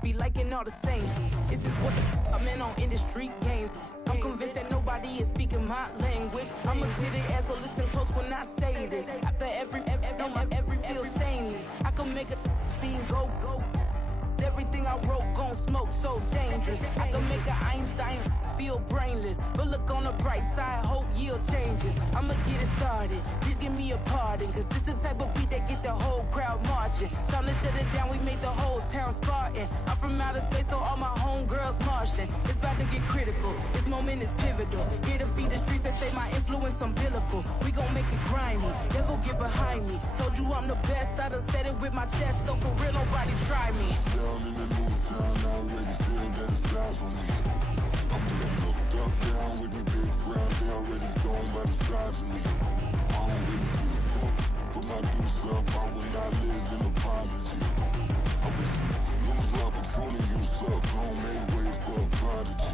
must be liking all the same. This is what I'm in on industry games. I'm convinced that nobody is speaking my language. I'm a glitter ass, so listen close when I say this. After every feel stainless, I can make a fiend go. Everything I wrote gon' smoke, so dangerous. I can make an Einstein feel brainless, but look on the bright side, hope yield changes. I'ma get it started, please give me a pardon, cause this the type of beat that get the whole crowd marching. Time to shut it down, we made the whole town Spartan. I'm from outer space, so all my homegirls Martian. It's about to get critical, this moment is pivotal. Here to feed the streets that say my influence umbilical. We gon' make it grimy, devil get behind me. Told you I'm the best, I done said it with my chest, so for real nobody try me. Down in the new town, I already feel that it's eyes on me. I'm being looked up, down with the big crowd, they already gone by the size of me. I don't really give a fuck, put my deuce up, I will not live in apology. I wish you lose my opportunity, you suck, homemade way for a prodigy.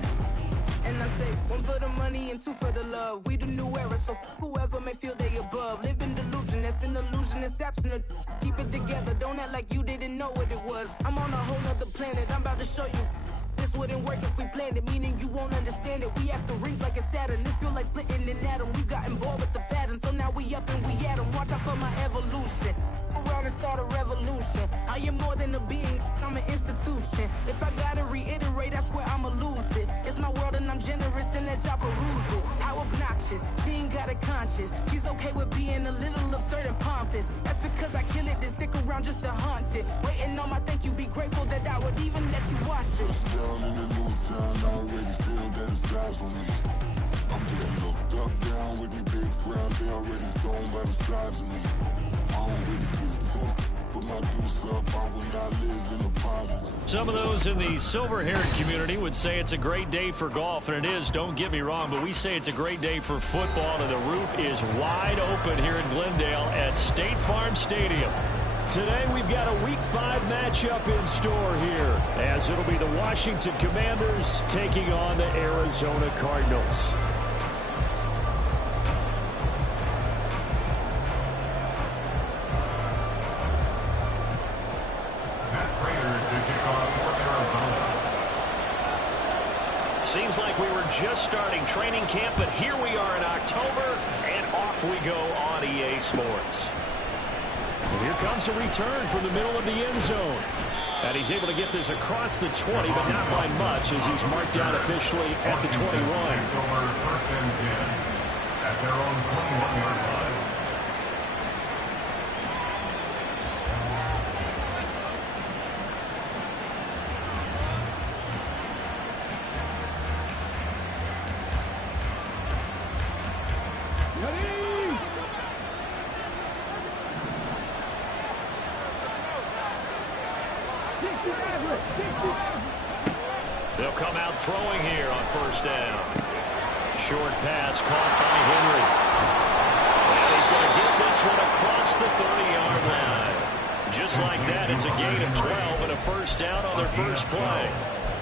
And I say, one for the money and two for the love. We the new era, so whoever may feel they above. Live in delusion, that's an illusion, it's absent. Keep it together, don't act like you didn't know what it was. I'm on a whole nother planet, I'm about to show you. This wouldn't work if we planned it, meaning you won't understand it. We have to rings like a Saturn, this feel like splitting an atom. We got involved with the pattern, so now we up and we at 'em. Watch out for my evolution. Around and start a revolution. I am more than a being, I'm an institution. If I gotta reiterate, that's where I'ma lose it. It's my world and I'm generous and that y'all peruse it. How obnoxious, she ain't got a conscience. She's okay with being a little absurd and pompous. That's because I kill it, then stick around just to haunt it. Waiting on my thank you, be grateful that I would even let you watch it. Down in the new town, I already feel that it's eyes on me. I'm getting looked up, down with the big crowd, they already gone by the size of me. I don't really give a fuck, put my deuce up, I will not live in apology. Some of those in the silver-haired community would say it's a great day for golf, and it is, don't get me wrong, but we say it's a great day for football, and the roof is wide open here in Glendale at State Farm Stadium. Today we've got a Week 5 matchup in store here, as it'll be the Washington Commanders taking on the Arizona Cardinals. Seems like we were just starting training camp, but here we are in October, and off we go on EA Sports. And here comes a return from the middle of the end zone. And he's able to get this across the 20, but not by much, as he's marked down officially at the 21. First and 10 at their own 21-yard line. They'll come out throwing here on first down. Short pass caught by Henry. And he's going to get this one across the 30-yard line. Just like that, it's a gain of 12 and a first down on their first play.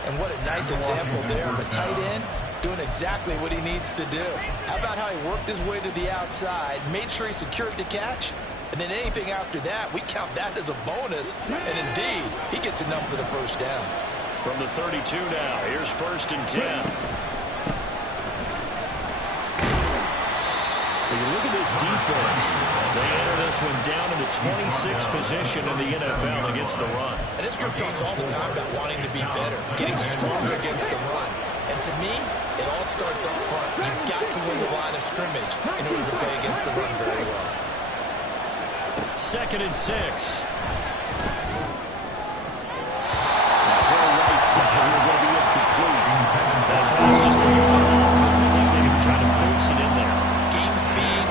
And what a nice example there of a tight end doing exactly what he needs to do. How about how he worked his way to the outside, made sure he secured the catch, and then anything after that, we count that as a bonus. And indeed, he gets enough for the first down. From the 32 now, here's first and 10. When you look at this defense, they enter this one down in the 26th position in the NFL against the run. And this group talks all the time about wanting to be better, getting stronger against the run. And to me, it all starts up front. You've got to win the line of scrimmage in order to play against the run very well. Second and 6. For a right side, we're going to be incomplete. That pass just a little bit off. They were trying to force it in there. Game speed,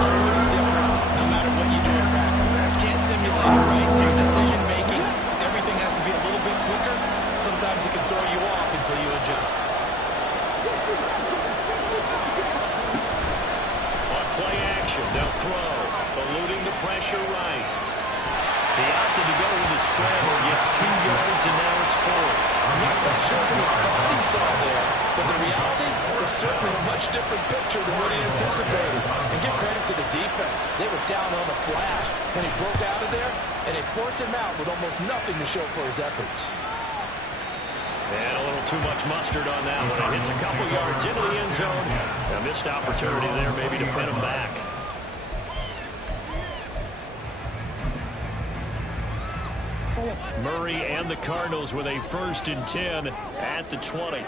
always different, no matter what you do in practice. You can't simulate it, right? So your decision making, everything has to be a little bit quicker. Sometimes it can throw you off until you adjust. On play action, they'll throw. Eluding the pressure right. He opted to go with the scramble, gets 2 yards, and now it's 4th. I'm not quite sure what he thought he saw there, but the reality was certainly a much different picture than what he anticipated. And give credit to the defense. They were down on the flash when he broke out of there, and they forced him out with almost nothing to show for his efforts. And a little too much mustard on that one. It hits a couple yards into the end zone. A missed opportunity there maybe to pin him back. Murray and the Cardinals with a 1st and 10 at the 20.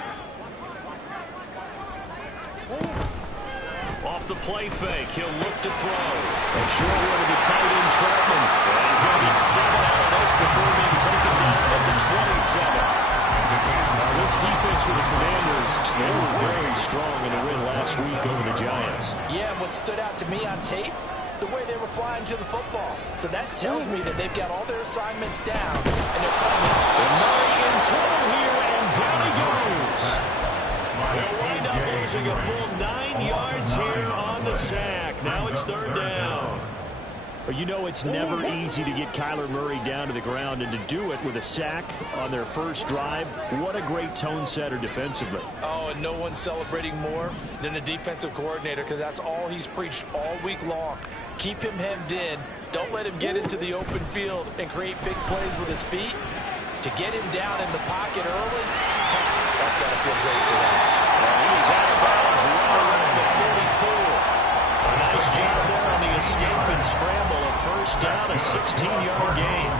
Off the play fake, he'll look to throw. A short one to the tight end, Troutman. And he's going to get 7 out of this before being taken down at the 27. This defense for the Commanders, they were very strong in the win last week over the Giants. Yeah, what stood out to me on tape, the way they were flying to the football. So that tells me that they've got all their assignments down, and they're playing. And Murray in trouble here, and down he goes. They'll wind up losing a full 9 yards here on the sack. Now it's 3rd down. But you know it's never easy to get Kyler Murray down to the ground, and to do it with a sack on their first drive, what a great tone setter defensively. Oh, and no one's celebrating more than the defensive coordinator, because that's all he's preached all week long. Keep him hemmed in. Don't let him get into the open field and create big plays with his feet. To get him down in the pocket early, that's got to feel great for them. He's out of bounds right around the 34. A nice job there on the escape and scramble. A 1st down, a 16-yard gain.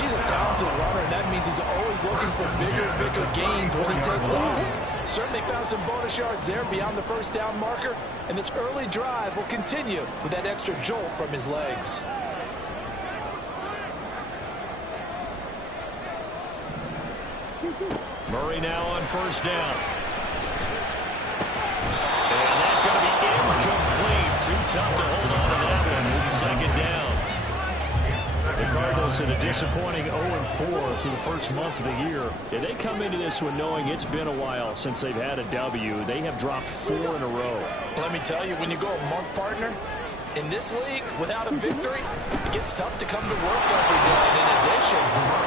He's a talented runner, and that means he's always looking for bigger and bigger gains when he takes off. Certainly found some bonus yards there beyond the 1st down marker, and this early drive will continue with that extra jolt from his legs. Murray now on 1st down. And that's going to be incomplete. Too tough to hold on to that one. It's 2nd down. The Cardinals had a disappointing 0-4 through the first month of the year. Yeah, they come into this one knowing it's been a while since they've had a W. They have dropped 4 in a row. Let me tell you, when you go a month, partner, in this league, without a victory, it gets tough to come to work every day. And in addition,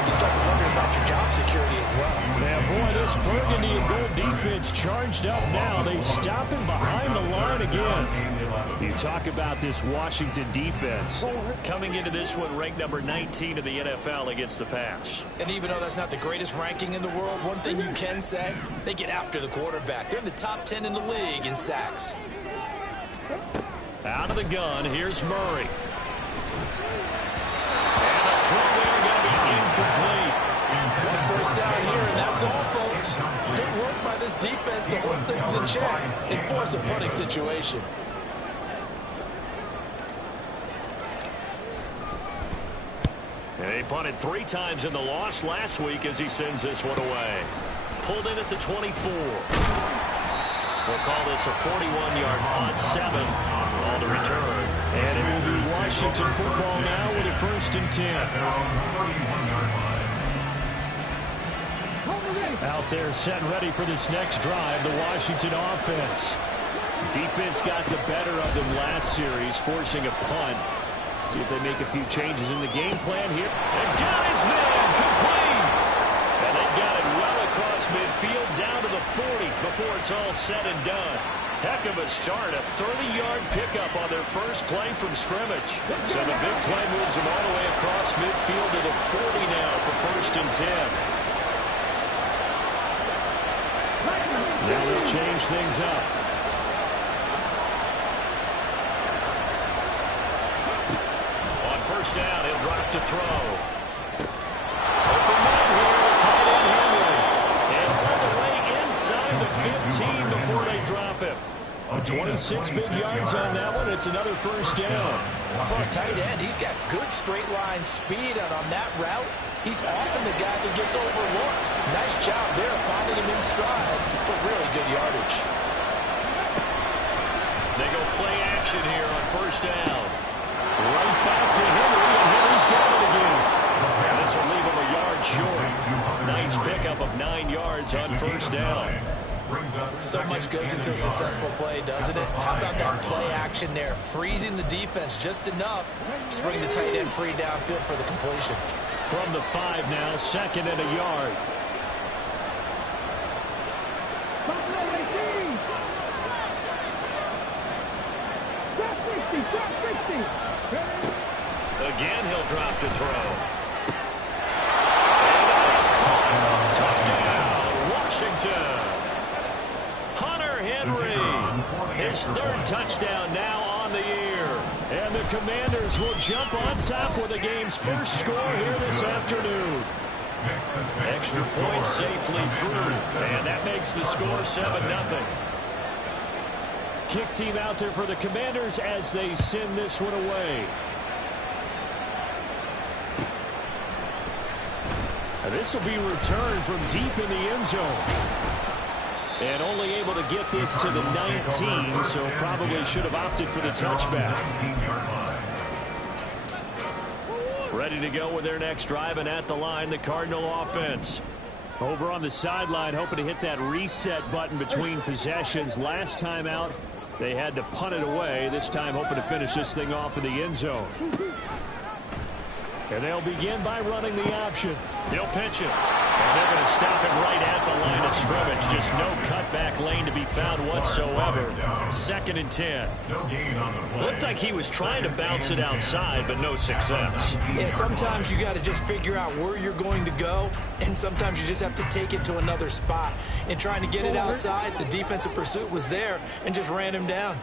you start to wonder about your job security as well. Now, boy, this burgundy and gold defense charged up now. They stop him behind the line again. You talk about this Washington defense. Coming into this one ranked number 19 in the NFL against the pass. And even though that's not the greatest ranking in the world, one thing you can say, they get after the quarterback. They're in the top 10 in the league in sacks. Out of the gun, here's Murray. And the throw there going to be incomplete. 1st down here, and that's all, folks. Good work by this defense to hold things in check and force a punting situation. And he punted 3 times in the loss last week as he sends this one away. Pulled in at the 24. We'll call this a 41-yard punt, 7 on the return. And it will be Washington football now with a 1st and 10. Out there set and ready for this next drive, the Washington offense. Defense got the better of them last series, forcing a punt. See if they make a few changes in the game plan here. And got his man complete. And they got it well across midfield down to the 40 before it's all said and done. Heck of a start, a 30-yard pickup on their first play from scrimmage. So the big play moves them all the way across midfield to the 40 now for 1st and 10. Now they'll change things up. On 1st down, he'll drop to throw. Open man here, tight end Henry. And all the way inside the 15 before they drop him. 26 big yards on that one. It's another 1st down. For a tight end, he's got good straight line speed, and on that route, he's often the guy that gets overlooked. Nice job there finding him in stride for really good yardage. They go play action here on 1st down. Right back to Henry, and Henry's got it again. And this will leave him a yard short. Nice pickup of 9 yards on 1st down. So much goes into a successful play, doesn't it? How about that play action there? Freezing the defense just enough to bring the tight end free downfield for the completion. From the 5 now, 2nd and a yard. Again, he'll drop to throw. And that is caught. Touchdown, his third touchdown now on the year. And the Commanders will jump on top with the game's first score here this afternoon. Extra point safely through, and that makes the score 7-0. Kick team out there for the Commanders as they send this one away. And this will be returned from deep in the end zone. And only able to get this to the 19, so probably should have opted for the touchback. Ready to go with their next drive, and at the line, the Cardinal offense. Over on the sideline, hoping to hit that reset button between possessions. Last time out, they had to punt it away. This time, hoping to finish this thing off in the end zone. And they'll begin by running the option. They'll pitch it. And they're going to stop it right at the line of scrimmage. Just no cutback lane to be found whatsoever. 2nd and 10. Looked like he was trying to bounce it outside, but no success. Yeah, sometimes you got to just figure out where you're going to go, and sometimes you just have to take it to another spot. And trying to get it outside, the defensive pursuit was there and just ran him down.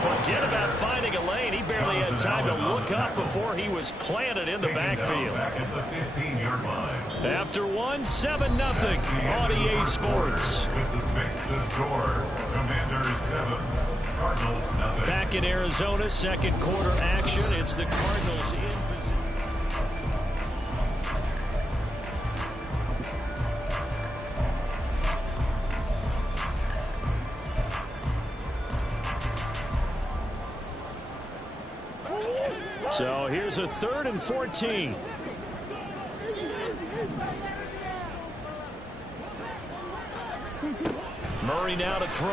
Forget about finding a lane. He barely had time to look up before he was planted in the backfield. After one, 7-0 on EA Sports. Back in Arizona, second quarter action. It's the Cardinals in position. So here's a 3rd and 14. Murray now to throw.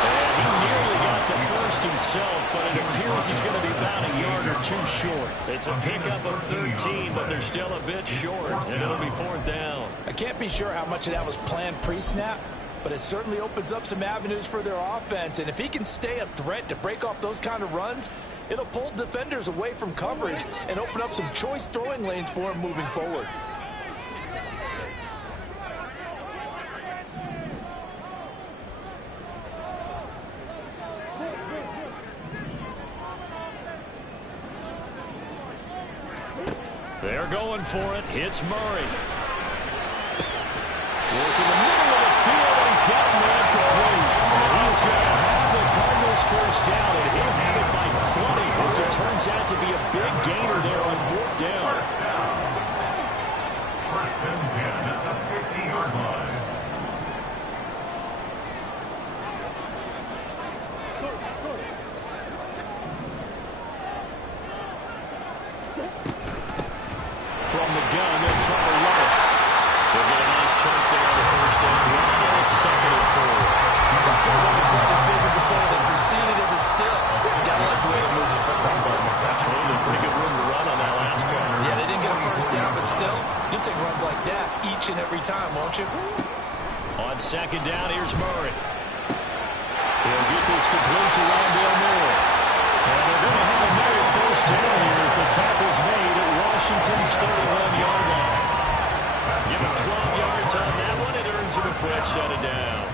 And he nearly got the first himself, but it appears he's going to be about a yard or two short. It's a pickup of 13, but they're still a bit short, and it'll be 4th down. I can't be sure how much of that was planned pre-snap, but it certainly opens up some avenues for their offense. And if he can stay a threat to break off those kind of runs, it'll pull defenders away from coverage and open up some choice throwing lanes for him moving forward. They're going for it. Hits Murray. Working the middle of the field, and he's got him there complete. He is going to have the Cardinals first down, and he'll have it by 20, as it turns out to be a big gainer there on 4th down. First and 10 at the 50-yard line. From the gun, they'll try to run it. They'll get a nice chunk there on the first down run, and it's 2nd and 4. That play wasn't quite as big as the play that preceded it, but still, got to like the way to move the football. Absolutely, pretty good room to run on that last play. Yeah, they didn't get a first down, but still, you'll take runs like that each and every time, won't you? On 2nd down, here's Murray. He'll get this complete to Rondale Moore. And they're going to have another first down here as the tackle's made at Washington's 31-yard line. Give him 12 yards on that one. It earns him a fresh set of downs.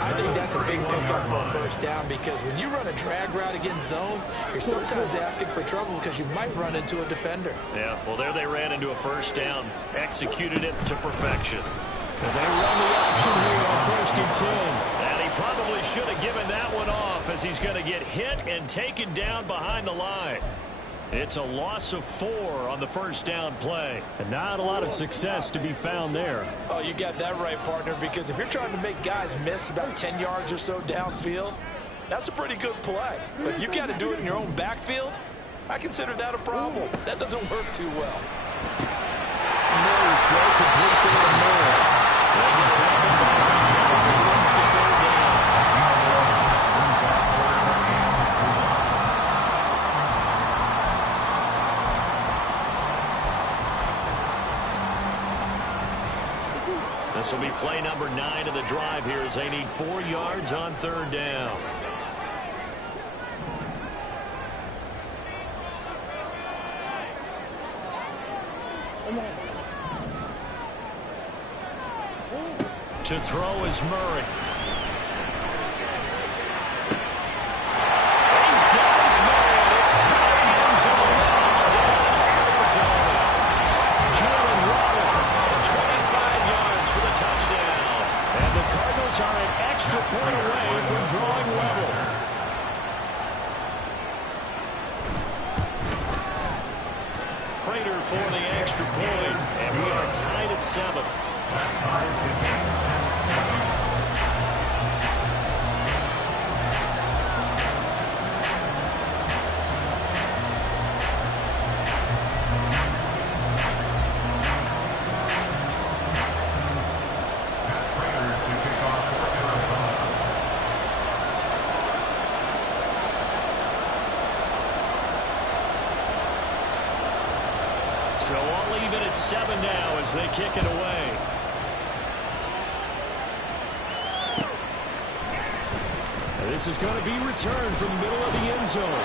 I think that's a big pickup for a first down, because when you run a drag route against zone, you're sometimes asking for trouble because you might run into a defender. Yeah, well, there they ran into a first down. Executed it to perfection. And they run the option here on 1st and 10. And he probably should have given that one off, as he's going to get hit and taken down behind the line. It's a loss of 4 on the first down play. And not a lot of success to be found there. Oh, you got that right, partner, because if you're trying to make guys miss about 10 yards or so downfield, that's a pretty good play. But if you got to do it in your own backfield, I consider that a problem. That doesn't work too well. Moore's throw complete there to Moore. They get a weapon back. He runs to 3rd down. This will be play number 9 of the drive here as they need 4 yards on 3rd down. To throw is Murray. He's got his man. It's caught in the end zone. Touchdown, Arizona. Jalen Waddle, 25 yards for the touchdown. And the Cardinals are an extra point away from drawing level. Prater for the extra point, and we are tied at 7. That ties the game at 7. So all even at 7 now as they kick it away. And this is going to be returned from the middle of the end zone.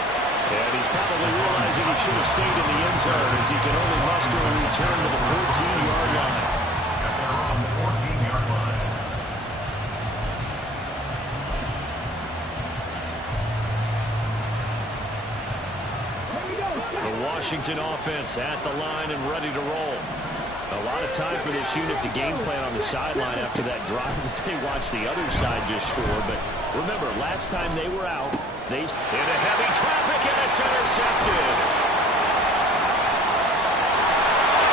And he's probably realizing he should have stayed in the end zone as he can only muster a return to the 14-yard line. At their own 14-yard line. The Washington offense at the line and ready to roll. A lot of time for this unit to game plan on the sideline after that drive that they watched the other side just score. But remember, last time they were out, they into heavy traffic and it's intercepted.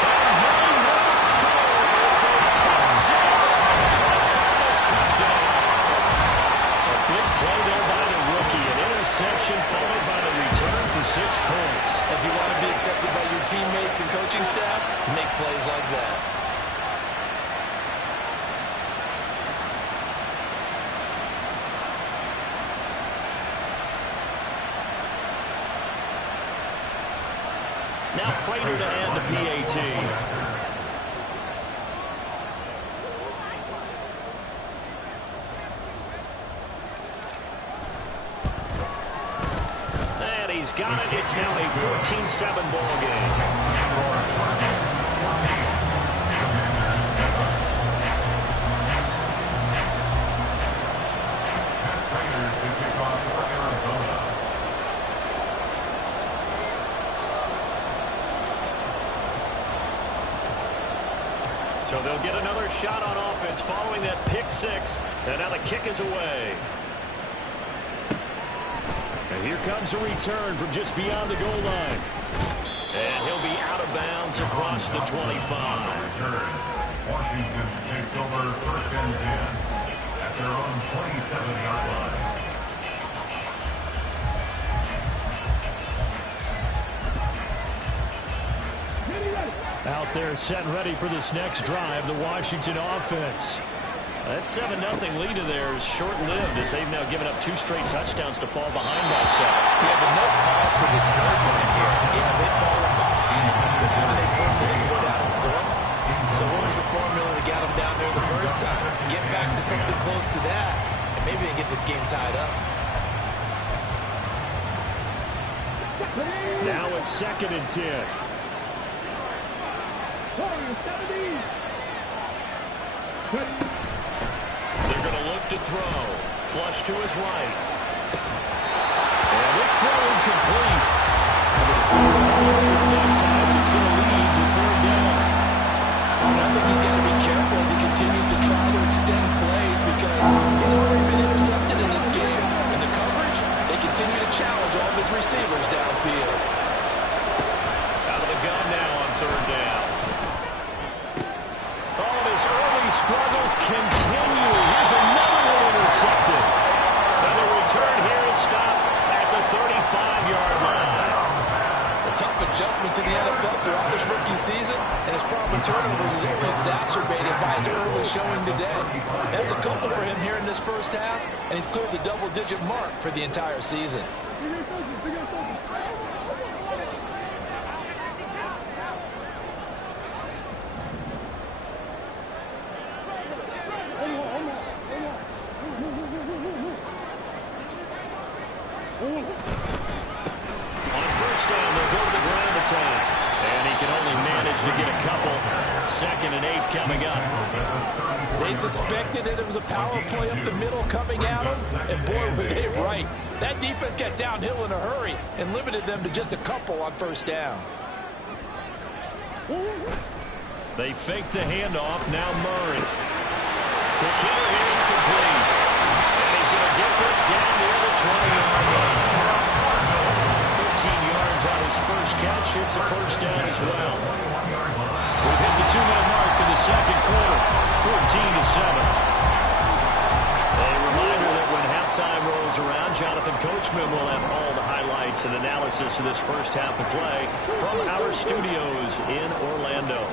And they will score. It's a pick six for the Cardinals touchdown. A big play there by the rookie. An interception followed by the return for 6 points. If you want to be accepted by your teammates and coaching staff, make plays like that. Now Prater to add the PAT. And he's got it. It's now a 14-7 ball game. So they'll get another shot on offense following that pick six. And now the kick is away. And here comes a return from just beyond the goal line. And he'll be out of bounds across the 25. Washington takes over 1st and 10 at their own 27-yard line. Out there set and ready for this next drive, the Washington offense. That 7-0 lead of theirs short-lived as they've now given up 2 straight touchdowns to fall behind by 7. Yeah, but no cause for discouragement here. Yeah, they've fallen behind, but haven't they proved they can go down and score? So what was the formula to get them down there the first time? Get back to something close to that, and maybe they get this game tied up. Now it's 2nd and 10. They're going to look to throw. Flush to his right. And this throw incomplete. That time he's going to lead to 3rd down. I think he's got to be careful as he continues to try to extend plays because he's already been intercepted in this game. And the coverage, they continue to challenge all of his receivers downfield. Out of the gun now on 3rd down. Oh, his early struggles continue. Here's another one intercepted. And the return here is stopped at the 35-yard line. A tough adjustment to the NFL throughout his rookie season, and his problem turnovers is only exacerbated by his early showing today. That's a couple for him here in this first half, and he's cleared the double-digit mark for the entire season. On first down, they'll go to the ground attack. And he can only manage to get a couple. 2nd and 8 coming up. They suspected that it was a power play up the middle coming at them, and boy, were they right. That defense got downhill in a hurry and limited them to just a couple on first down. They fake the handoff. Now Murray. The kicker here is complete. And he's going to get this down near the 20-yard line. 13 yards on his first catch. It's a first down as well. We've hit the 2-minute mark in the second quarter. 14-7. A reminder that when halftime rolls around, Jonathan Coachman will have all the highlights and analysis of this first half of play from our studios in Orlando.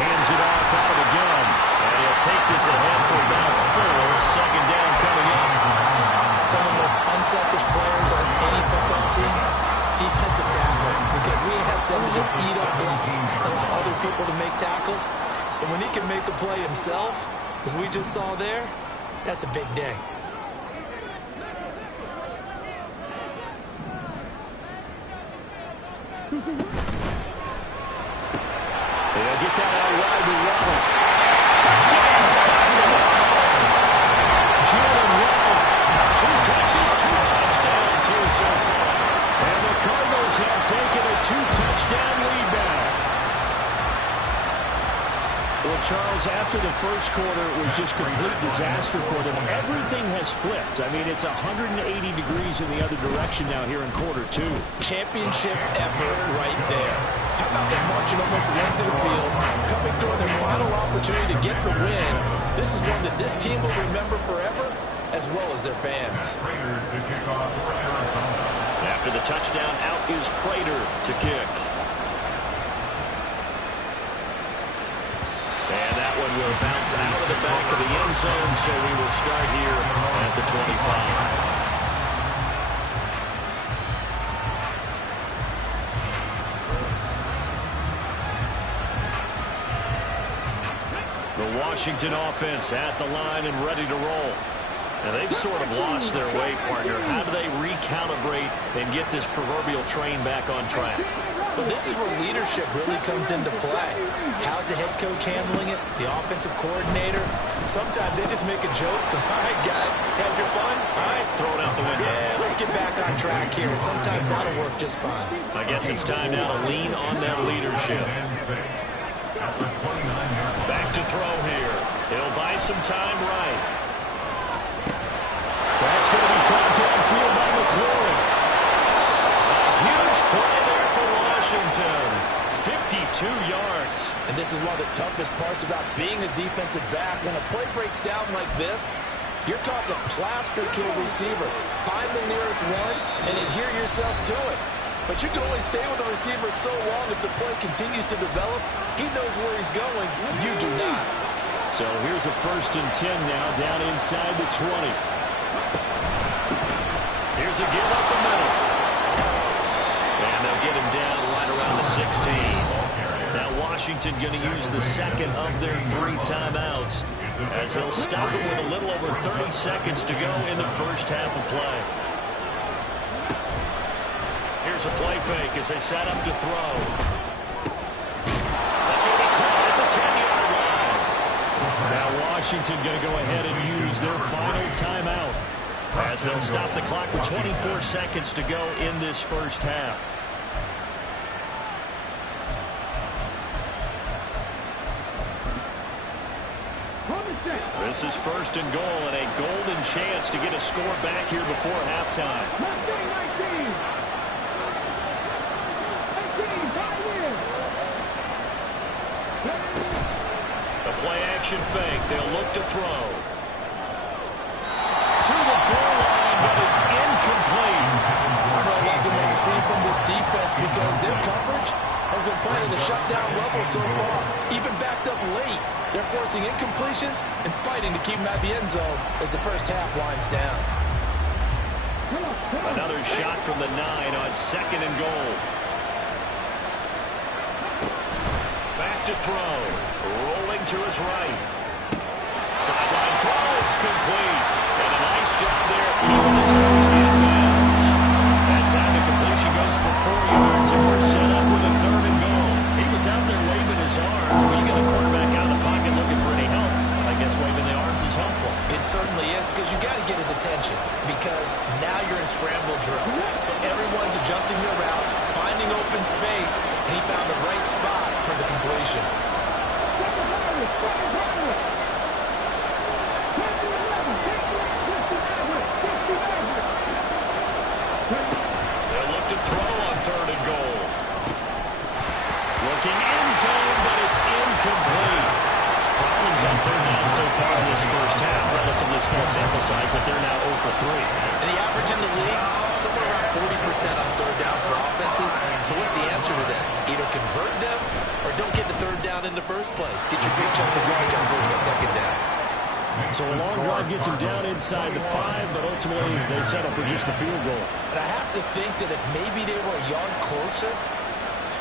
Hands it off out of the gun. And he'll take this ahead for about 4. 2nd down coming up. Some of the most unselfish players on any football team, defensive tackles, because we ask them to just eat up blocks, allow other people to make tackles. And when he can make a play himself, as we just saw there, that's a big day. They'll get that out wide to Waddle. Touchdown, Cardinals. Jalen Waddle, 2 catches, 2 touchdowns here so far. And the Cardinals have taken a 2-touchdown lead back. Well, Charles, after the first quarter, it was just complete disaster for them. Everything has flipped. I mean, it's 180 degrees in the other direction now here in quarter 2. Championship effort right there. How about them marching almost the length of the field, coming through their final opportunity to get the win? This is one that this team will remember forever, as well as their fans. After the touchdown, out is Prater to kick. And that one will bounce out of the back of the end zone, so we will start here at the 25. The Washington offense at the line and ready to roll. And they've sort of lost their way, partner. How do they recalibrate and get this proverbial train back on track? Well, this is where leadership really comes into play. How's the head coach handling it? The offensive coordinator? Sometimes they just make a joke. All right, guys, had your fun? All right, Throw it out the window. yeah, let's get back on track here. And sometimes that'll work just fine. I guess it's time now to lean on that leadership. Back to throw here. He'll buy some time right. That's going to be caught downfield by McLaurin. A huge play there for Washington. 52 yards. And this is one of the toughest parts about being a defensive back. When a play breaks down like this, you're taught to plaster to a receiver. Find the nearest one and adhere yourself to it. But you can only stay with the receiver so long if the play continues to develop. He knows where he's going. You do not. So here's a 1st and 10 now down inside the 20. Here's a give up the middle. And they'll get him down right around the 16. Now Washington going to use the second of their 3 timeouts as they'll stop it with a little over 30 seconds to go in the first half of play. Here's a play fake as they set up to throw. That's going to be caught at the 10-yard line. Now Washington going to go ahead and use their final timeout, as they'll stop the clock with 24 seconds to go in this first half. This is 1st and goal and a golden chance to get a score back here before halftime. The play action fake. They'll look to throw. To the goal line, but it's incomplete. I'm not liking what I've seen from this defense because their coverage has been playing at the shutdown level so far. Even backed up late, they're forcing incompletions and fighting to keep them at the end zone as the first half winds down. Another shot from the 9 on 2nd and goal. Back to to throw. Rolling to his right. Sideline throw. It's complete. And a nice job there keeping the toes in bounds. That time the completion goes for 4 yards, and we're set up with a 3rd and goal. He was out there waving his arms. When you get a quarterback out of the pocket looking for any help, I guess waving the arms is helpful. It certainly is, because you got to get his attention, because now you're in scramble drill. So everyone's adjusting their routes, finding open space, and he found the right spot for the completion. They'll look to throw on 3rd and goal. Looking end zone, but it's incomplete. Problems on 3rd down so far in this first half. Relatively small sample size, but they're now 0 for 3. And the average in the league, somewhere around 40% on 3rd down for offenses. So what's the answer to this? Either convert them or don't get the 3rd down in the first place. Get your big chunks of yardage on 1st and 2nd down. So a long drive gets him down inside the 5, but ultimately they settle for just the field goal. And I have to think that if maybe they were a yard closer,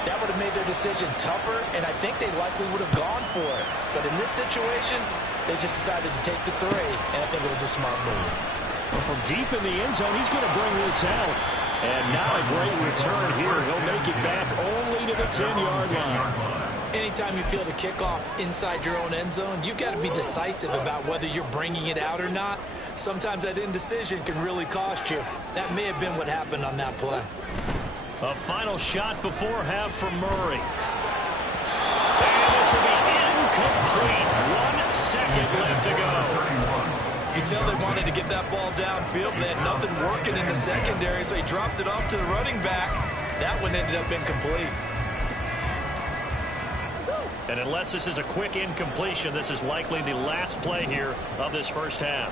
that would have made their decision tougher, and I think they likely would have gone for it. But in this situation, they just decided to take the 3, and I think it was a smart move. Well, from deep in the end zone, he's going to bring this out. And not a great return here. He'll make it back only to the 10-yard line. Anytime you feel the kickoff inside your own end zone, you've got to be decisive about whether you're bringing it out or not. Sometimes that indecision can really cost you. That may have been what happened on that play. A final shot before half from Murray. And this will be incomplete. 1 second left to go. You can tell they wanted to get that ball downfield, but they had nothing working in the secondary, so he dropped it off to the running back. That one ended up incomplete. And unless this is a quick incompletion, this is likely the last play here of this first half.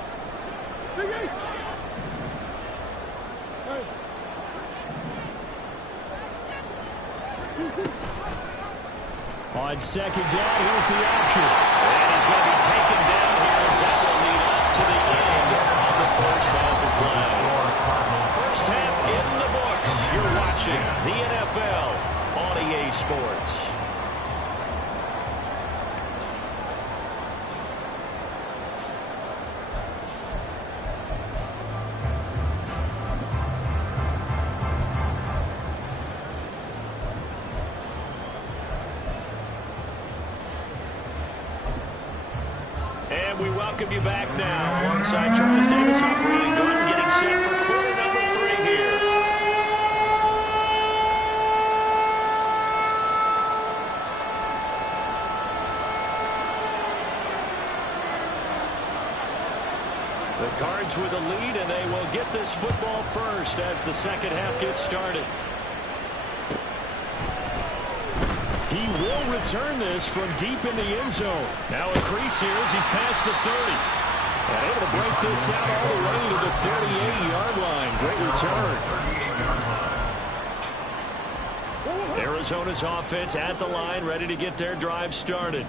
On 2nd down, here's the option. And he's going to be taken down here as that will lead us to the end of the first half of play. First half in the books. You're watching the NFL on EA Sports. We welcome you back now alongside Charles Davis operating gun, getting set for quarter number 3 here. The Cards with a lead, and they will get this football first as the second half gets started. He will return this from deep in the end zone. Now a crease here as he's past the 30. And able to break this out all the way to the 38-yard line. Great return. Arizona's offense at the line, ready to get their drive started.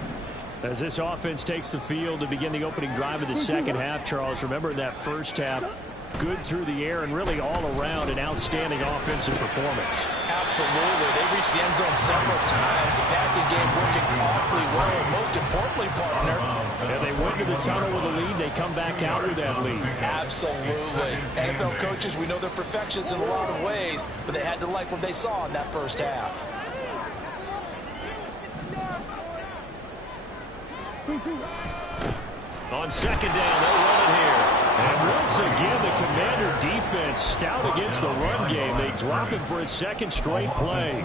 As this offense takes the field to begin the opening drive of the second half, Charles, remember in that first half, good through the air and really all around an outstanding offensive performance. Absolutely. They reached the end zone several times. The passing game working awfully well. And most importantly, partner, and they went to the tunnel with a lead. They come back out with that lead. Absolutely. NFL coaches, we know they're perfectionists in a lot of ways, but they had to like what they saw in that first half. On 2nd down, they'll run it here. And once again, the Commander defense stout against the run game. They drop him for a second straight play.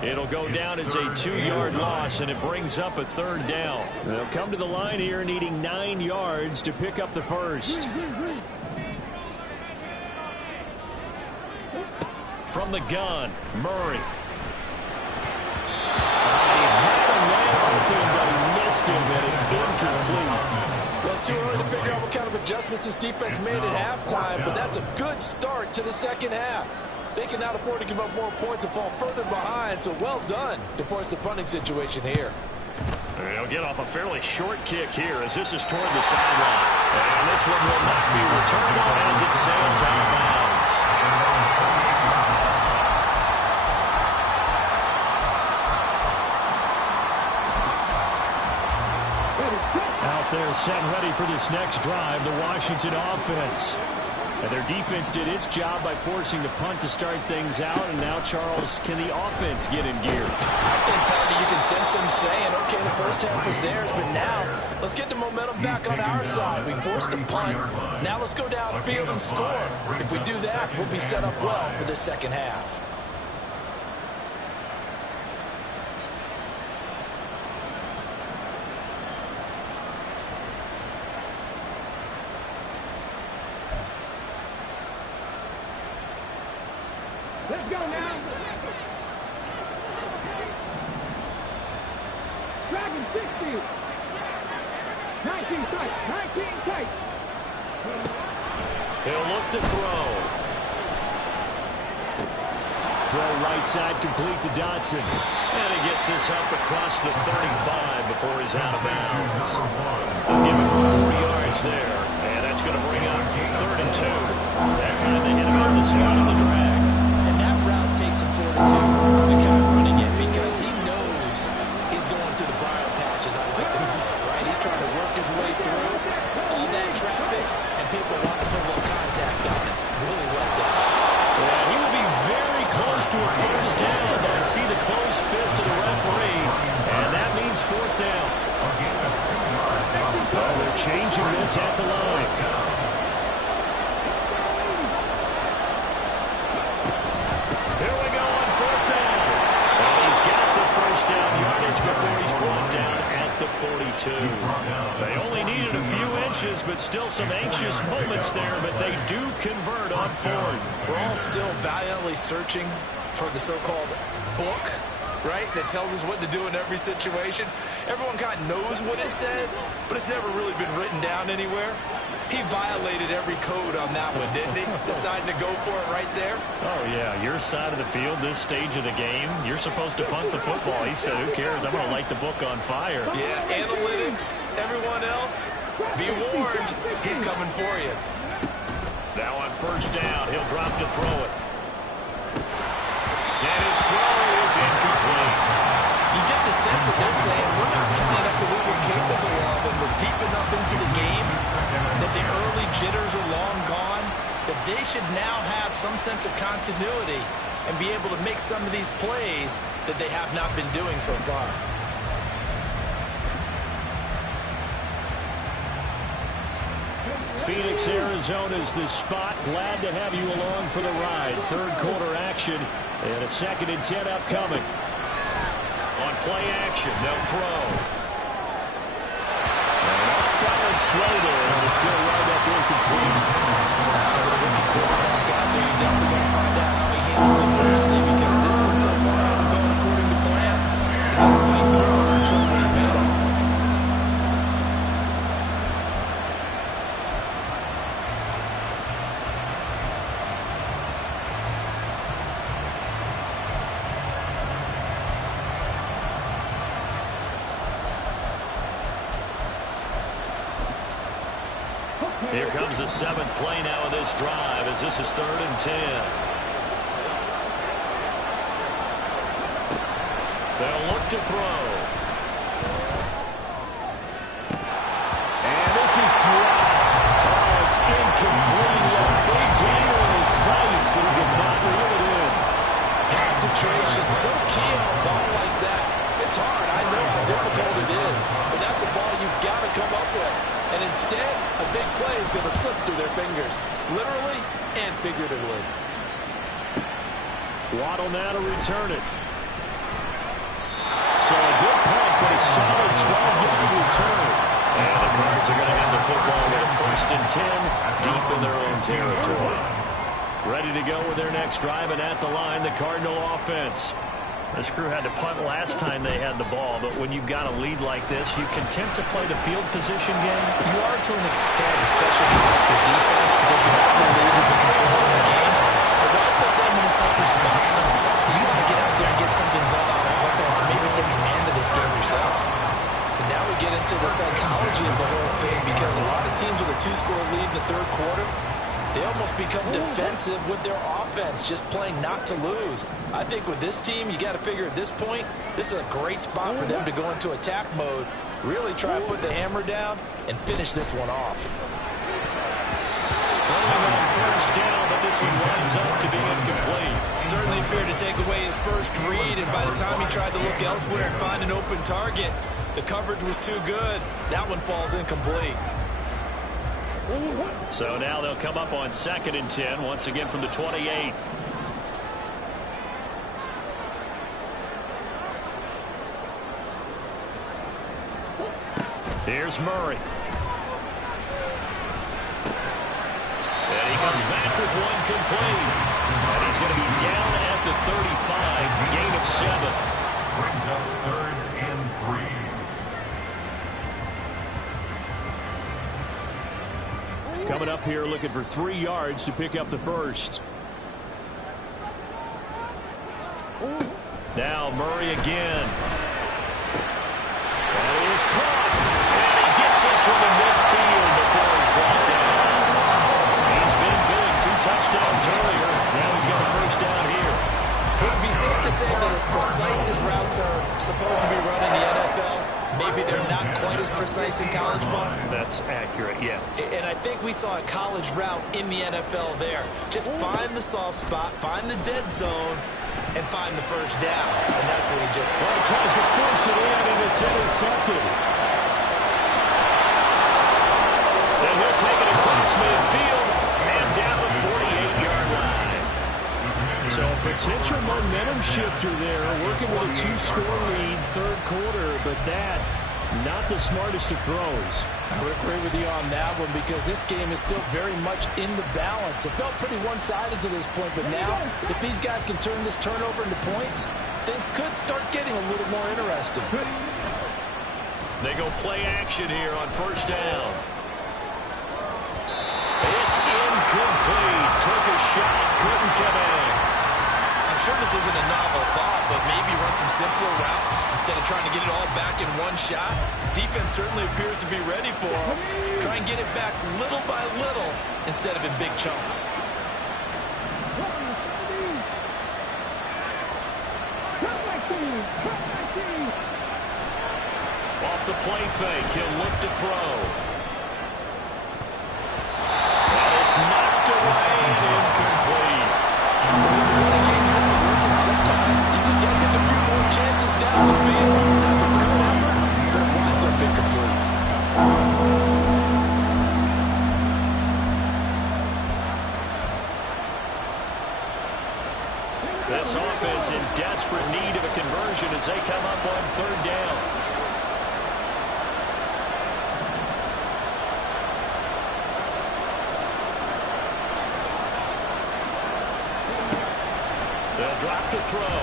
It'll go down as a 2-yard loss, and it brings up a 3rd down. They'll come to the line here needing 9 yards to pick up the first. From the gun, Murray. He had a man open, but he missed him, and it's incomplete. Well, it's too early to figure out what kind of adjustments this defense made at halftime, but that's a good start to the second half. They can now afford to give up more points and fall further behind, so well done to force the punting situation here. They'll get off a fairly short kick here as this is toward the sideline. And this one will not be returned as it sails out of bounds. They're set and ready for this next drive, the Washington offense. And their defense did its job by forcing the punt to start things out. And now, Charles, can the offense get in gear? I think, Party, you can sense them saying, okay, the first half was theirs, but now let's get the momentum back on our side. We forced a punt. Now let's go downfield and score. If we do that, we'll be set up well for the second half. Let's go now. Dragon 60. 19 tight. 19 tight. He'll look to throw. Throw right side complete to Dotson. And he gets this up across the 35 before he's out of bounds. They'll give him 4 yards there. And that's going to bring up 3rd and 2. That time they hit him out of the slot on the drag. Takes him 42 from the guy running it because he knows he's going through the briar patch, as I like to call it, right? He's trying to work his way through all that traffic, and people want to put a little contact on it. Really well done. Yeah, he will be very close to a first down, but I see the closed fist of the referee, and that means 4th down. Oh, they're changing this at the line. Before he's brought down at the 42. They only needed a few inches, but still some anxious moments there, but they do convert on 4th. We're all still valiantly searching for the so-called book, right, that tells us what to do in every situation. Everyone kind of knows what it says, but it's never really been written down anywhere. He violated every code on that one, didn't he? Deciding to go for it right there. Oh, yeah, your side of the field, this stage of the game, you're supposed to punt the football. He said, who cares? I'm going to light the book on fire. Yeah, analytics, everyone else, be warned, he's coming for you. Now on 1st down, he'll drop to throw it. And his throw is incomplete. You get the sense that they're saying we're not playing up to what we're capable of, and we're deep enough into the game that the early jitters are long gone, that they should now have some sense of continuity and be able to make some of these plays that they have not been doing so far. Phoenix, Arizona's the spot. Glad to have you along for the ride. 3rd quarter action and a 2nd and 10 upcoming. On play action, they'll throw. And off-balance throw there, and it's going to wind up incomplete. With a rookie quarterback out there, you're definitely going to find out how he handles adversity, because this one so far hasn't gone according to plan. He's got to fight through and show what he's made of. Here comes the 7th play now of this drive, as this is 3rd and 10. They'll look to throw. And this is dropped. Oh, it's incomplete. A big gainer in his sights, but he did not reel it in. Concentration, so key on a ball like that. It's hard. I know how difficult it is, but that's a ball you've got to come up with. And instead, a big play is going to slip through their fingers, literally and figuratively. Waddle now to return it. So a good punt, but a solid 12-yard return. And the Cards are going to have the football with a 1st and 10 deep in their own territory. Ready to go with their next drive, and at the line, the Cardinal offense. This crew had to punt last time they had the ball, but when you've got a lead like this, you content to play the field position game? You are to an extent, especially if you like your defense, because you have the lead, you can control the game. But why put them in a tougher spot? You want to get out there and get something done on offense and maybe take command of this game yourself. And now we get into the psychology of the whole thing, because a lot of teams with a 2-score lead in the 3rd quarter, They almost become defensive with their offense, just playing not to lose. I think with this team, you got to figure at this point, this is a great spot for them to go into attack mode, really try to put the hammer down and finish this one off. Throwing on first down, but this one winds up to be incomplete. Certainly appeared to take away his first read, and by the time he tried to look elsewhere and find an open target, the coverage was too good. That one falls incomplete. So now they'll come up on 2nd and 10, once again from the 28. Here's Murray. And he comes back with one complete. And he's going to be down at the 35, gain of 7. Brings up 3rd and 3. Coming up here looking for 3 yards to pick up the first. Now Murray again. And he is caught. And he gets this from the midfield before he's brought down. He's been good. 2 touchdowns earlier. Now he's got a first down here. Would it be safe to say that as precise as routes are supposed to be run in the NFL, maybe they're not quite as precise in college ball? That's accurate, yeah. And I think we saw a college route in the NFL there. Just find the soft spot, find the dead zone, and find the first down. And that's what he just... Well, he tries to force it in, and it's intercepted. And he'll take it across midfield and down the 48-yard line. So a potential momentum shifter there, working with a 2-score lead, 3rd quarter, but that, not the smartest of throws. I would agree with you on that one because this game is still very much in the balance. It felt pretty one-sided to this point, but now, if these guys can turn this turnover into points, things could start getting a little more interesting. They go play action here on first down. It's incomplete. Took a shot, couldn't connect. I'm sure this isn't a novel thought, but maybe run some simpler routes instead of trying to get it all back in one shot. Defense certainly appears to be ready for him. Try and get it back little by little instead of in big chunks. Off the play fake, he'll look to throw. And it's knocked away and incomplete. Sometimes you just got to take a few more chances down the field. That's a good effort, but it winds up incomplete. This offense in desperate need of a conversion as they come up on 3rd down. They'll drop to throw.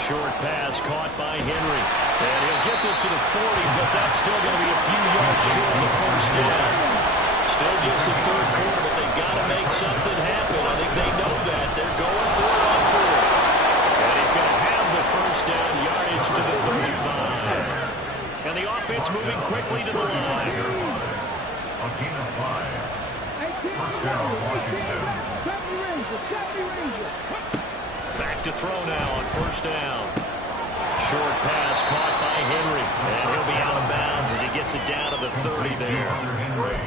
Short pass caught by Henry. And he'll get this to the 40, but that's still going to be a few yards short of the first down. Still just the 3rd quarter, but they've got to make something happen. I think they know that. They're going for it on 4th. And he's going to have the first down, yardage to the 35. And the offense moving quickly to the line. A gain of 5. First down, Washington. Back to throw now on first down. Short pass caught by Henry. And he'll be out of bounds as he gets it down to the 30 there.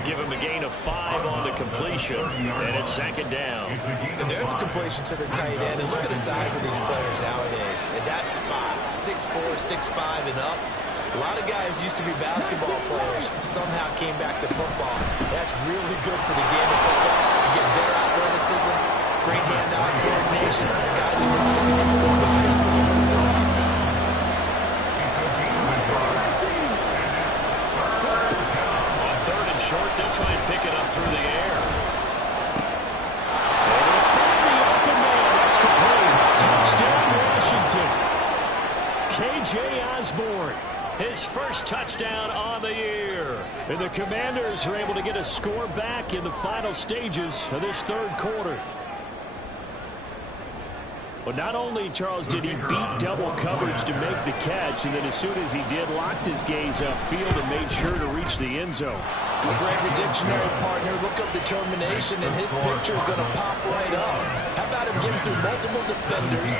Give him a gain of 5 on the completion. And it's 2nd down. And there's a completion to the tight end. And look at the size of these players nowadays. In that spot, 6'4", 6'5", and up. A lot of guys used to be basketball players, somehow came back to football. That's really good for the game of football. You get better athleticism, great hand-eye coordination. Guys who know how to control their bodies when they're in their runs. On 3rd and short, they'll try and pick it up through the air. Over to find the open man. That's complete. Touchdown, Washington. K.J. Osborne. His first touchdown on the year. And the Commanders are able to get a score back in the final stages of this 3rd quarter. Well, not only, Charles, did he beat double coverage to make the catch, and then as soon as he did, locked his gaze upfield and made sure to reach the end zone. Good grab your dictionary, partner. Look up determination, and his picture is going to pop right up. How about him getting through multiple defenders,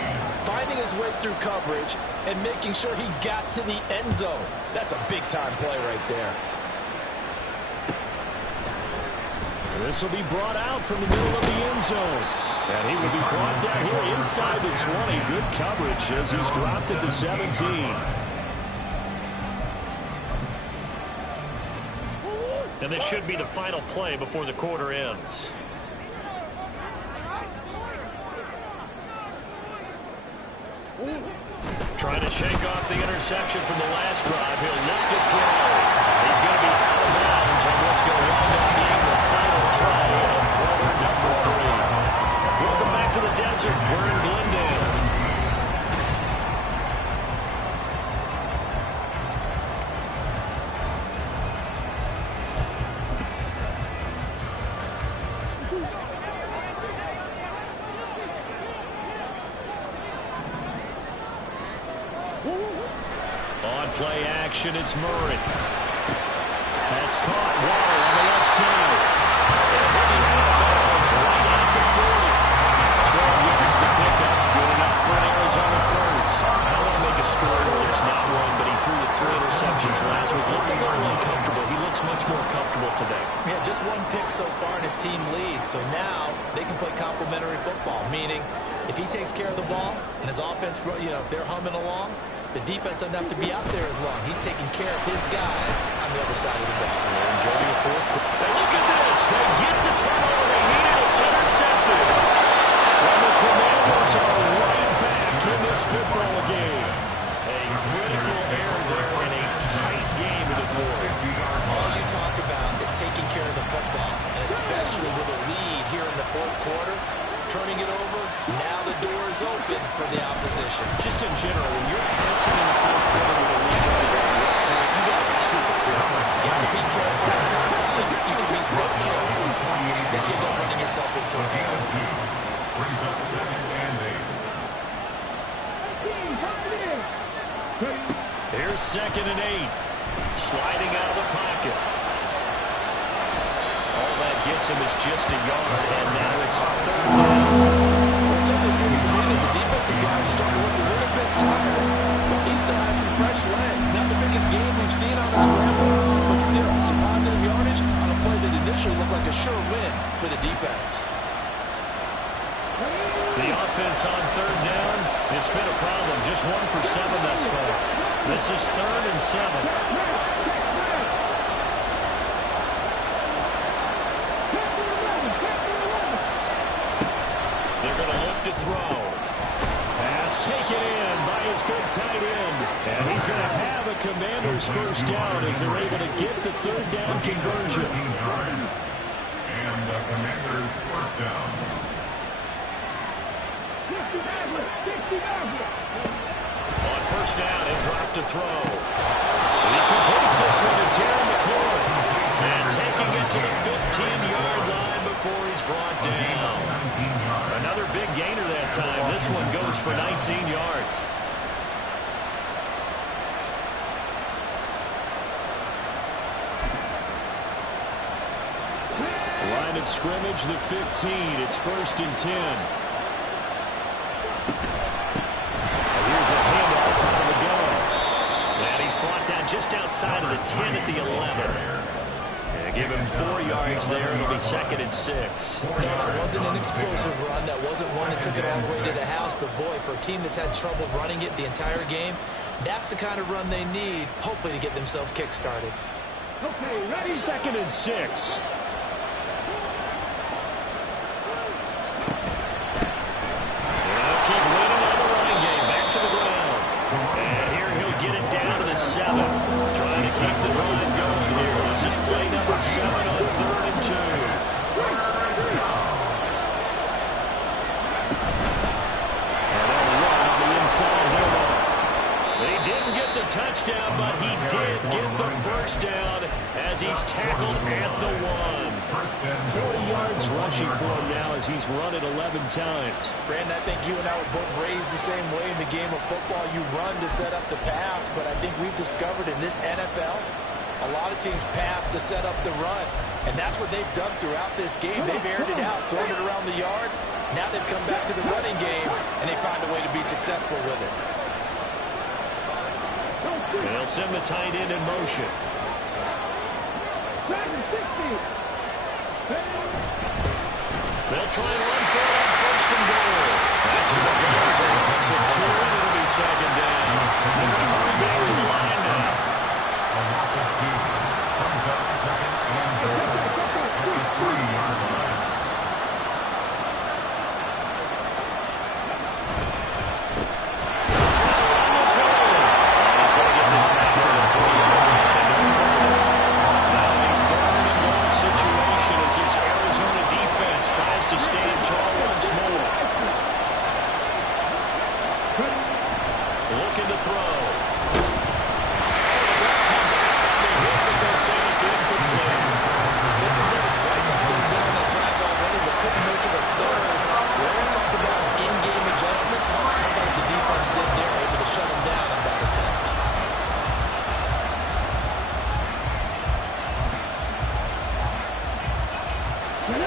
finding his way through coverage, and making sure he got to the end zone? That's a big-time play right there. This will be brought out from the middle of the end zone. And he will be brought down here inside the 20. Good coverage as he's dropped at the 17. And this should be the final play before the quarter ends. Trying to shake off the interception from the last drive. He'll look to throw. He's going to be out of bounds on what's going to wind up being the final play of quarter number 3. Welcome back to the desert. We're in Glendale. On play action, it's Murray. That's caught. Waddle on the left side. And he'll be out of bounds right at the 40. 12 yards the pickup. Good enough for an Arizona first. I don't want to make a story where there's not one, but he threw the 3 interceptions last week. Looked a little uncomfortable. He looks much more comfortable today. Yeah, just 1 pick so far and his team leads. So now they can play complementary football, meaning if he takes care of the ball and his offense, they're humming along, the defense doesn't have to be out there as long. He's taking care of his guys on the other side of the ball. Enjoy the fourth quarter. And look at this. They get the turnover they needed. It's intercepted. And the Commanders are right back in this football game. A critical error there in a tight game in the fourth. All you talk about is taking care of the football, and especially with a lead here in the fourth quarter. Turning it over, now the door is open for the opposition. Just in general, when you're passing in the fourth quarter with a lead running back, you got to be super careful. You got to be careful, and sometimes you can be so careful that you end up running yourself into an error. Brings up 2nd and 8. Here's 2nd and 8. Sliding out of the pocket. All that gets him is just a yard, and now it's 3rd down. Well, certainly appears to me that the defensive guys are starting to look a little bit tired, but he still has some fresh legs. Not the biggest game we've seen on a scramble, but still some positive yardage on a play that initially looked like a sure win for the defense. The offense on 3rd down, it's been a problem. Just 1 for 7 thus far. This is 3rd and 7. To throw. Pass taken in by his big tight end. And he's going to have a Commanders first down as they're able to get the 3rd down conversion. And the Commanders first down. On first down, he'll drop to throw. He completes this one to Terry McLaurin. And taking it to the 15-yard line before he's brought down. Another big gainer that time. This one goes for 19 yards. Line of scrimmage, the 15. It's 1st and 10. And here's a handoff out of the gun. And he's brought down just outside of the 10 at the 11. Give him 4 yards there. It'll be 2nd and 6. No, that wasn't an explosive run. That wasn't one that took it all the way to the house. But, boy, for a team that's had trouble running it the entire game, that's the kind of run they need, hopefully, to get themselves kick-started. Okay, ready? 2nd and 6. They'll keep winning on the running game. Back to the ground. And here he'll get it down to the 7. Trying to keep the drive going here. This is play number 7 on 3rd and 2. And they'll run on the inside. But he didn't get the touchdown, but he did get the first down as he's tackled at the 1. 40 yards rushing for him now as he's run it 11 times. Brandon, I think you and I were both raised the same way in the game of football. You run to set up the pass, but I think we've discovered in this NFL, a lot of teams pass to set up the run. And that's what they've done throughout this game. They've aired it out, thrown it around the yard. Now they've come back to the running game, and they find a way to be successful with it. They'll send the tight end in motion. They'll try and run for it on 1st and goal. That's a look at it. So 2, and it'll be 2nd down. They're going to hurry back to the line now. A loss of 2. Comes up 2nd and goal at the 3-yard line.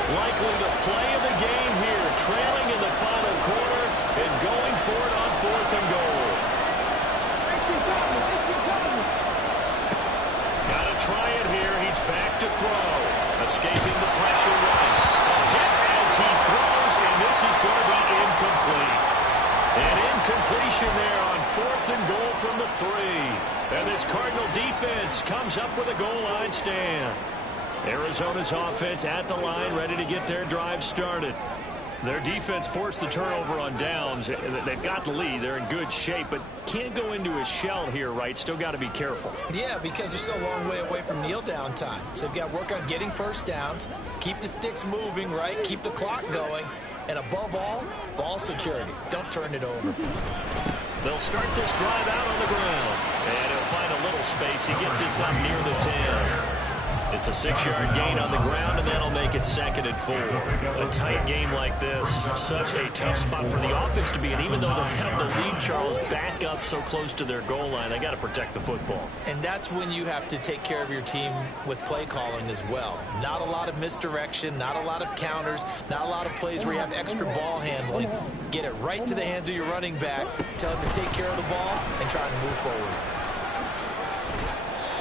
Likely the play of the game here, trailing in the final quarter and going for it on 4th and goal. Got to try it here. He's back to throw. Escaping the pressure right. A hit as he throws, and this is going to be incomplete. An incompletion there on 4th and goal from the 3. And this Cardinal defense comes up with a goal line stand. Arizona's offense at the line, ready to get their drive started. Their defense forced the turnover on downs. They've got the lead. They're in good shape, but can't go into a shell here, right? Still got to be careful. Yeah, because they're still a long way away from kneel down time. So they've got to work on getting first downs, keep the sticks moving, right? Keep the clock going. And above all, ball security. Don't turn it over. They'll start this drive out on the ground. And he'll find a little space. He gets this up near the 10. It's a 6-yard gain on the ground, and that'll make it 2nd and 4. A tight game like this, such a tough spot for the offense to be in. Even though they have the lead, Charles, back up so close to their goal line, they got to protect the football. And that's when you have to take care of your team with play calling as well. Not a lot of misdirection, not a lot of counters, not a lot of plays where you have extra ball handling. Get it right to the hands of your running back, tell him to take care of the ball, and try to move forward.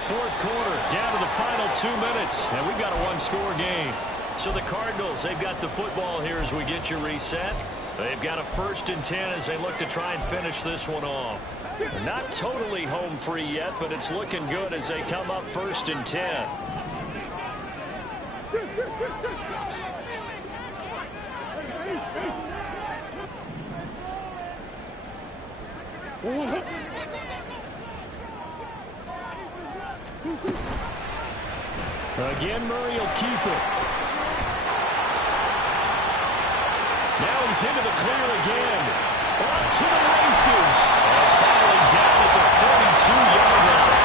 4th quarter, down to the final 2 minutes, and we've got a 1-score game. So the Cardinals, they've got the football here as we get you reset. They've got a 1st and 10 as they look to try and finish this one off. Not totally home free yet, but it's looking good as they come up 1st and 10. Again, Murray will keep it. Now he's into the clear again. Off to the races. And finally down at the 32-yard line.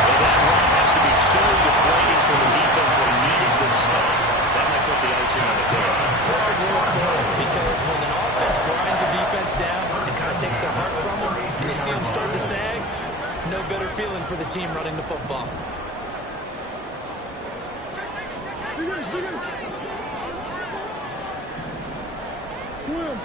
And that run has to be so deflating for the defense. They needed the stop. That might put the icing on the cake. Hard work, because when an offense grinds a defense down and kind of takes their heart from them, and you see them start to sag, no better feeling for the team running the football. Swim.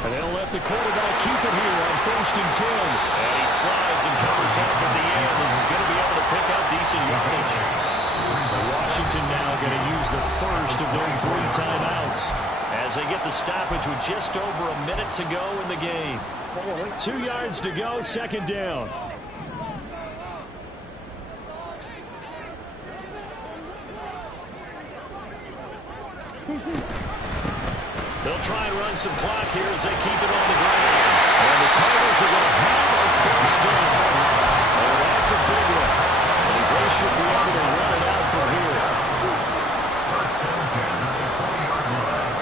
And they'll let the quarterback keep it here on 1st and 10. And he slides and covers up at the end. This is going to be able to pick up decent yardage. Washington now going to use the first of their 3 timeouts as they get the stoppage with just over a minute to go in the game. 2 yards to go, 2nd down. They'll try and run some clock here as they keep it on the ground. And the Cardinals are going to have a 1st down. And that's a big one, as they should be able to run it out from here. 1st and 10 at the 20-yard line.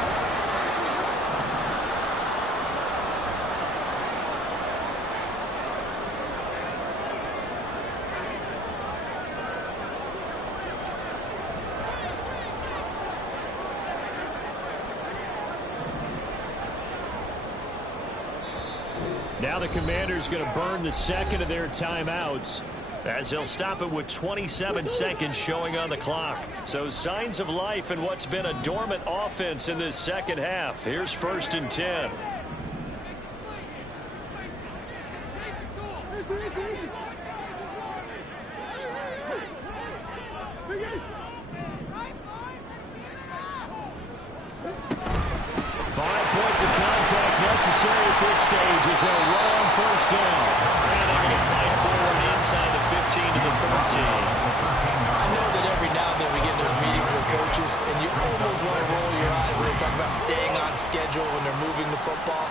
Now the Commanders going to burn the second of their timeouts, as they'll stop it with 27 seconds showing on the clock. So signs of life in what's been a dormant offense in this second half. Here's 1st and 10. Necessary at this stage as they'll run on 1st down. And they're going to fight forward inside the 15 to the 13. I know that every now and then we get in those meetings with coaches, and you almost want to roll your eyes when they talk about staying on schedule when they're moving the football.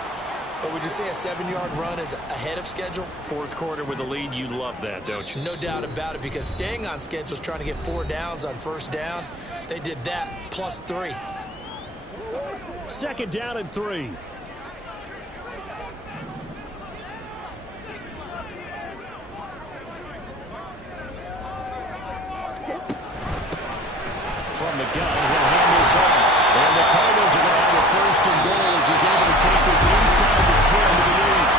But would you say a 7-yard run is ahead of schedule? Fourth quarter with the lead, you love that, don't you? No doubt about it, because staying on schedule is trying to get 4 downs on 1st down. They did that plus 3. 2nd down and 3. From the gun, he'll hand this off. And the Cardinals are going to have a 1st and goal as he's able to take this inside the 10 to the lead.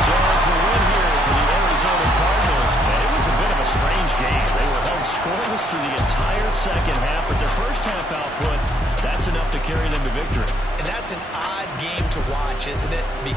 So it's a win here for the Arizona Cardinals. And it was a bit of a strange game. They were held scoreless through the entire second half, but their first half output, that's enough to carry them to victory. And that's an odd game to watch, isn't it?